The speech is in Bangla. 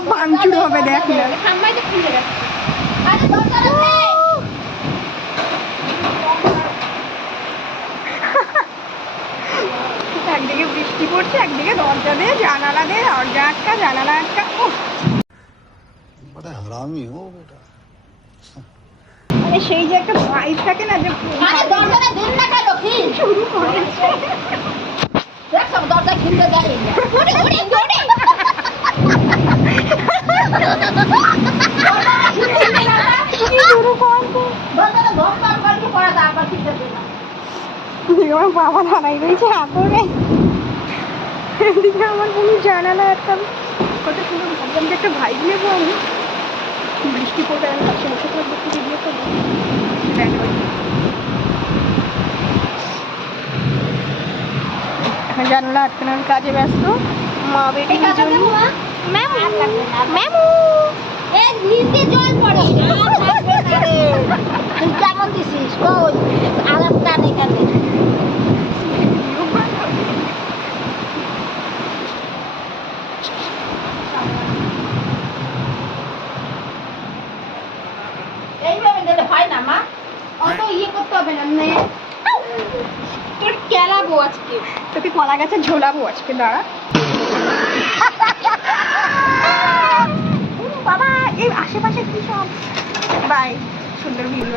সব ভাঙচুর হবে দেখ না। একদিকে বৃষ্টি পড়ছে, একদিকে দরজা দে, জানালা দে, দরজা আটকা, জানালা আটকা। হারামি ও বেটা। মানে সেই যে একটা ভাইব থাকে না যে শুরু করেছে। দরজা খুলতে দেয় আমার বাবা দাঁড়াই রয়েছে হাতরে, এদিকে আমার কোনো জানালা আটকাবে। কত সুন্দর ভাবলাম যে একটা ভাইব নেবো আমি, বৃষ্টি পড়বে আমি পাশে বসে থাকবো, খুঁজে দিয়ে করবো। এখন জানালা আটকানোর কাজে ব্যস্ত মা বেটি দুজনই। ম্যামু জল পড়ে তুই কেমন দিছিস কই আলাপ টান এখানে এইভাবে দিলে হয় না মা, অত ইয়ে করতে হবে না। তোর কেলাবো আজকে, তোকে কলা গাছে ঝোলাবো আজকে, দাঁড়া। বাবা এই আশেপাশে কি সব বাই সুন্দর ভিডিও।